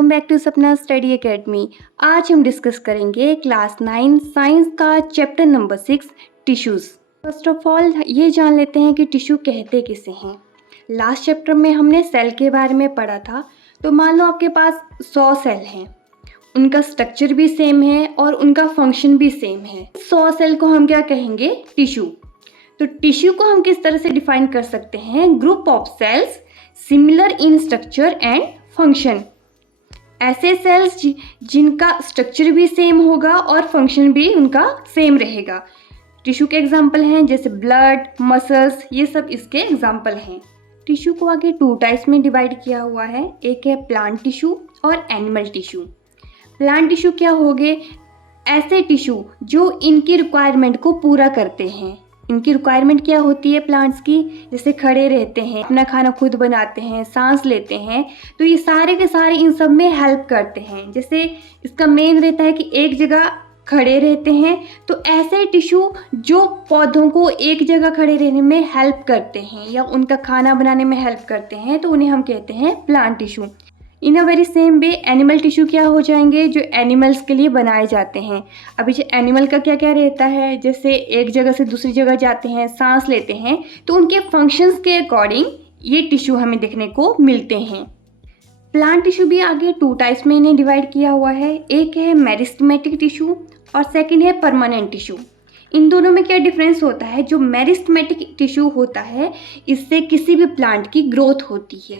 Welcome back to सपना study academy. आज हम डिस्कस करेंगे क्लास 9 साइंस का chapter number 6 tissues. First of all ये जान लेते हैं कि टिश्यू कहते किसे हैं। लास्ट चैप्टर में हमने सेल के बारे में पढ़ा था। तो मान लो आपके पास 100 सेल हैं, उनका स्ट्रक्चर भी सेम है और उनका फंक्शन भी सेम है। 100 सेल को हम क्या कहेंगे? टिश्यू। तो टिश्यू को हम किस तरह से डिफाइन कर सकते हैं? Group of cells similar in structure and function. ऐसे सेल्स जिनका स्ट्रक्चर भी सेम होगा और फंक्शन भी उनका सेम रहेगा। टिश्यू के एग्जाम्पल हैं जैसे ब्लड, मसल्स, ये सब इसके एग्जाम्पल हैं। टिश्यू को आगे 2 टाइप्स में डिवाइड किया हुआ है। एक है प्लांट टिश्यू और एनिमल टिश्यू। प्लांट टिश्यू क्या होंगे? ऐसे टिश्यू जो इनकी रिक्वायरमेंट को पूरा करते हैं। इनकी रिक्वायरमेंट क्या होती है प्लांट्स की? जैसे खड़े रहते हैं, अपना खाना खुद बनाते हैं, सांस लेते हैं, तो ये सारे के सारे इन सब में हेल्प करते हैं। जैसे इसका मेन रहता है कि एक जगह खड़े रहते हैं, तो ऐसे टिश्यू जो पौधों को एक जगह खड़े रहने में हेल्प करते हैं या उनका खाना बनाने में हेल्प करते हैं, तो उन्हें हम कहते हैं plant tissue. In a very same way animal tissue क्या हो जाएंगे? जो एनिमल्स के लिए बनाए जाते हैं। अभी जो एनिमल का क्या क्या रहता है, जैसे एक जगह से दूसरी जगह जाते हैं, सांस लेते हैं, तो उनके फंक्शंस के अकॉर्डिंग ये टिश्यू हमें देखने को मिलते हैं। प्लांट टिश्यू भी आगे 2 टाइप्स में इन्हें डिवाइड किया हुआ है। एक है मेरिस्टेमेटिक टिश्यू और सेकेंड है परमानेंट टिश्यू। इन दोनों में क्या डिफरेंस होता है? जो मेरिस्टेमेटिक टिश्यू होता है, इससे किसी भी प्लांट की ग्रोथ होती है,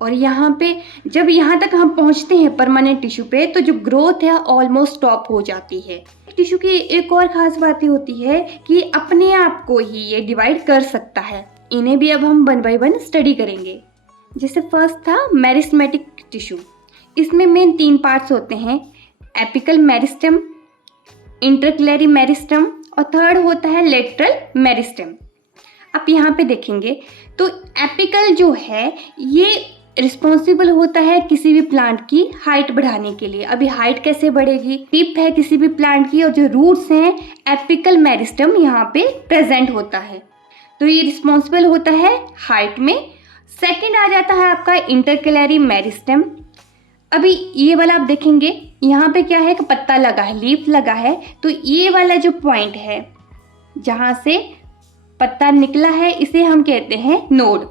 और यहाँ पे जब यहाँ तक हम पहुँचते हैं परमानेंट टिश्यू पे, तो जो ग्रोथ है ऑलमोस्ट स्टॉप हो जाती है। टिश्यू की एक और ख़ास बात ये होती है कि अपने आप को ही ये डिवाइड कर सकता है। इन्हें भी अब हम 1 बाय 1 स्टडी करेंगे। जैसे फर्स्ट था मेरिस्टेमेटिक टिश्यू। इसमें मेन 3 पार्ट्स होते हैं, एपिकल मेरिस्टेम, इंटरक्लेरी मेरिस्टेम और थर्ड होता है लेटरल मेरिस्टेम। आप यहाँ पे देखेंगे तो एपिकल जो है ये रिस्पॉन्सिबल होता है किसी भी प्लांट की हाइट बढ़ाने के लिए। अभी हाइट कैसे बढ़ेगी? टिप है किसी भी प्लांट की और जो रूट्स हैं, एपिकल मेरिस्टेम यहाँ पे प्रेजेंट होता है, तो ये रिस्पॉन्सिबल होता है हाइट में। सेकंड आ जाता है आपका इंटरक्लेरी मेरिस्टेम। अभी ये वाला आप देखेंगे यहाँ पे क्या है कि पत्ता लगा है, लीफ लगा है, तो ये वाला जो पॉइंट है जहाँ से पत्ता निकला है, इसे हम कहते हैं नोड।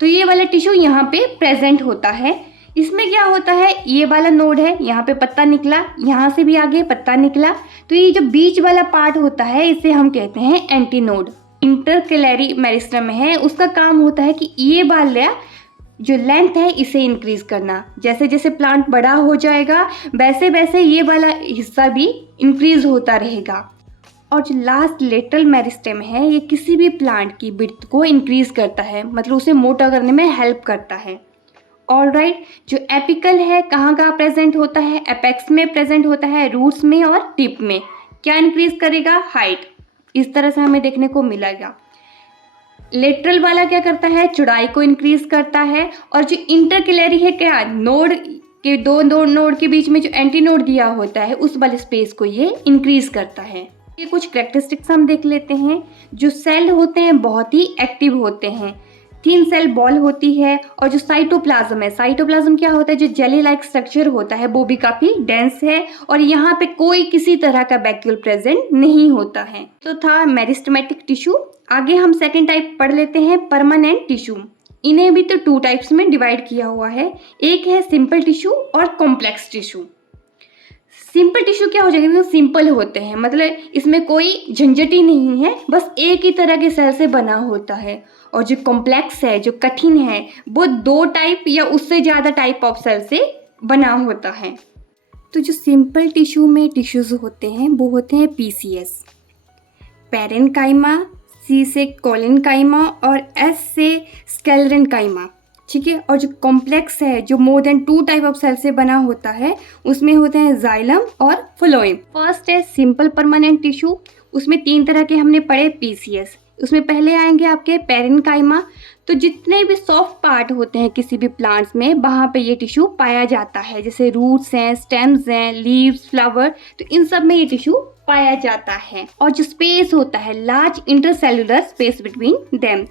तो ये वाला टिश्यू यहाँ पे प्रेजेंट होता है। इसमें क्या होता है? ये वाला नोड है, यहाँ पे पत्ता निकला, यहाँ से भी आगे पत्ता निकला, तो ये जो बीच वाला पार्ट होता है इसे हम कहते हैं एंटीनोड। इंटरक्लेरी मेरिस्टेम है, उसका काम होता है कि ये वाला जो लेंथ है इसे इंक्रीज करना। जैसे जैसे प्लांट बड़ा हो जाएगा वैसे वैसे ये वाला हिस्सा भी इंक्रीज होता रहेगा। और जो लास्ट लेटरल मेरिस्टेम है, ये किसी भी प्लांट की विड्थ को इंक्रीज करता है, मतलब उसे मोटा करने में हेल्प करता है। ऑलराइट, जो एपिकल है कहाँ कहाँ प्रेजेंट होता है? एपेक्स में प्रेजेंट होता है, रूट्स में और टिप में। क्या इंक्रीज करेगा? हाइट। इस तरह से हमें देखने को मिलेगा। लेटरल वाला क्या करता है? चौड़ाई को इंक्रीज करता है। और जो इंटरक्लेरी है, क्या नोड के दो नोड के बीच में जो एंटी नोड दिया होता है, उस वाले स्पेस को ये इंक्रीज करता है। ये कुछ कैरेक्टरिस्टिक्स हम देख लेते हैं। जो सेल होते हैं बहुत ही एक्टिव होते हैं। थिन सेल बॉल होती है, और जो साइटोप्लाज्म है, साइटोप्लाज्म क्या होता है? जो जेली लाइक स्ट्रक्चर होता है, वो भी काफी डेंस है, और यहाँ पे कोई किसी तरह का वैक्यूल प्रेजेंट नहीं होता है। तो था मेरिस्टेमेटिक टिश्यू। आगे हम सेकेंड टाइप पढ़ लेते हैं, परमानेंट टिश्यू। इन्हें भी तो 2 टाइप्स में डिवाइड किया हुआ है। एक है सिंपल टिश्यू और कॉम्प्लेक्स टिश्यू। सिंपल टिश्यू क्या हो जाएगा? सिंपल होते हैं, मतलब इसमें कोई झंझट ही नहीं है, बस एक ही तरह के सेल से बना होता है। और जो कॉम्प्लेक्स है, जो कठिन है, वो 2 टाइप या उससे ज़्यादा टाइप ऑफ सेल से बना होता है। तो जो सिंपल टिश्यू में टिश्यूज होते हैं वो होते हैं PCS, पैरेन्काइमा, C से कोलेनकाइमा और S से स्क्लेरेन्काइमा। ठीक है। और जो कॉम्प्लेक्स है, जो more than 2 type of cell से बना होता है, उसमें होते हैं जाइलम और फ्लोएम। फर्स्ट है सिंपल परमानेंट टिश्यू। उसमें 3 तरह के हमने पढ़े PCS। उसमें पहले आएंगे आपके पैरेन्काइमा। तो जितने भी सॉफ्ट पार्ट होते हैं किसी भी प्लांट्स में, वहाँ पे ये टिश्यू पाया जाता है। जैसे रूट्स हैं, स्टेम्स हैं, लीव्स, फ्लावर, तो इन सब में ये टिश्यू पाया जाता है। और जो स्पेस होता है, large intercellular space between them,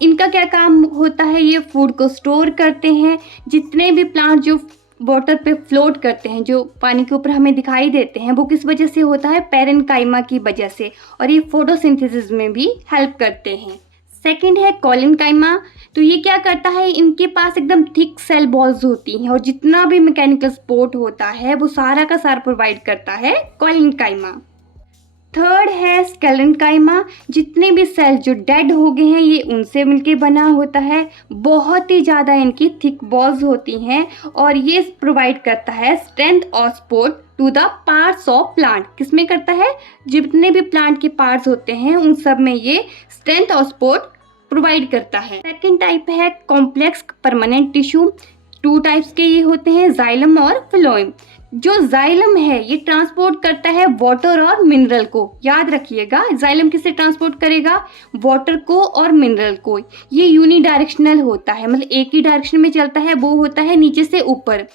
इनका क्या काम होता है? ये फूड को स्टोर करते हैं। जितने भी प्लांट जो वाटर पे फ्लोट करते हैं, जो पानी के ऊपर हमें दिखाई देते हैं, वो किस वजह से होता है? पेरेन्काइमा की वजह से, और ये फोटोसिंथेसिस में भी हेल्प करते हैं। सेकंड है कोलिनकाइमा। तो ये क्या करता है? इनके पास एकदम थिक सेल बॉल्स होती हैं और जितना भी मैकेनिकल सपोर्ट होता है वो सारा का सारा प्रोवाइड करता है कोलिनकाइमा। थर्ड है स्केलेनकाइमा। जितने भी सेल जो डेड हो गए हैं ये उनसे मिलके बना होता है। बहुत ही ज़्यादा इनकी थिक बॉल्स होती हैं और ये प्रोवाइड करता है स्ट्रेंथ और support to the parts of plant. किसमें करता है? जितने भी प्लांट के पार्ट्स होते हैं उन सब में ये स्ट्रेंथ और सपोर्ट प्रोवाइड करता है। सेकेंड टाइप है कॉम्प्लेक्स परमानेंट टिश्यू। 2 टाइप्स के ये होते हैं, जाइलम और फ्लोएम। जो जाइलम है ये ट्रांसपोर्ट करता है वाटर और मिनरल को। याद रखिएगा, जाइलम किसे ट्रांसपोर्ट करेगा? वाटर को और मिनरल को। ये यूनिडायरेक्शनल होता है, मतलब एक ही डायरेक्शन में चलता है, वो होता है नीचे से ऊपर।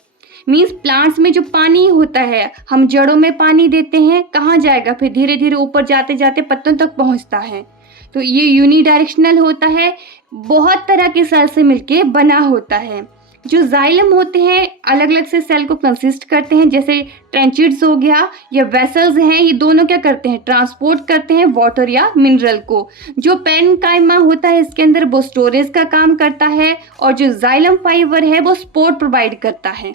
मीन्स प्लांट्स में जो पानी होता है, हम जड़ों में पानी देते हैं, कहाँ जाएगा? फिर धीरे धीरे ऊपर जाते जाते पत्तों तक पहुँचता है। तो ये यूनिडायरेक्शनल होता है, बहुत तरह के सेल से मिलके बना होता है। जो जाइलम होते हैं अलग अलग से सेल को कंसिस्ट करते हैं, जैसे ट्रेंचिड्स हो गया या वेसल्स हैं, ये दोनों क्या करते हैं? ट्रांसपोर्ट करते हैं वाटर या मिनरल को। जो पेरेन्काइमा होता है इसके अंदर वो स्टोरेज का काम करता है और जो जाइलम फाइबर है वो सपोर्ट प्रोवाइड करता है।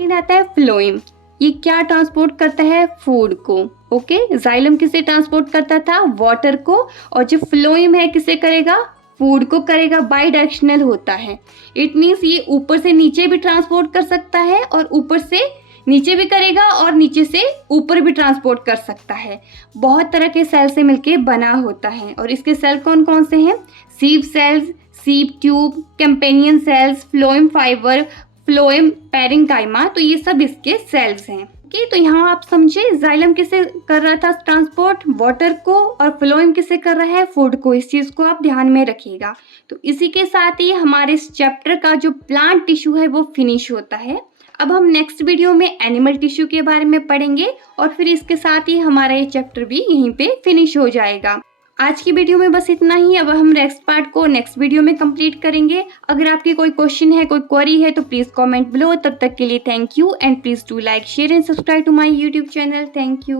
फिर आता है फ्लोएम। ये क्या ट्रांसपोर्ट करता है? फूड को। ओके, जाइलम किसे ट्रांसपोर्ट करता था? वाटर को। और जो फ्लोएम है किसे करेगा? फूड को करेगा। बाई डायरेक्शनल होता है। इट मीन्स ये ऊपर से नीचे भी ट्रांसपोर्ट कर सकता है और ऊपर से नीचे भी करेगा और नीचे से ऊपर भी ट्रांसपोर्ट कर सकता है। बहुत तरह के सेल से मिलके बना होता है और इसके सेल कौन कौन से हैं? Sieve cells, sieve tube, companion cells, phloem fibre, phloem parenchyma. तो ये सब इसके सेल्स हैं। ओके, तो यहाँ आप समझे जाइलम किसे कर रहा था ट्रांसपोर्ट? वाटर को। और फ्लोएम किसे कर रहा है? फूड को। इस चीज़ को आप ध्यान में रखिएगा। तो इसी के साथ ही हमारे इस चैप्टर का जो प्लांट टिश्यू है वो फिनिश होता है। अब हम नेक्स्ट वीडियो में एनिमल टिश्यू के बारे में पढ़ेंगे और फिर इसके साथ ही हमारा ये चैप्टर भी यहीं पे फिनिश हो जाएगा। आज की वीडियो में बस इतना ही। अब हम नेक्स्ट पार्ट को नेक्स्ट वीडियो में कंप्लीट करेंगे। अगर आपकी कोई क्वेश्चन है, कोई क्वेरी है तो प्लीज़ कमेंट बिलो। तब तक के लिए thank you and please do like, share and subscribe to my YouTube channel. Thank you.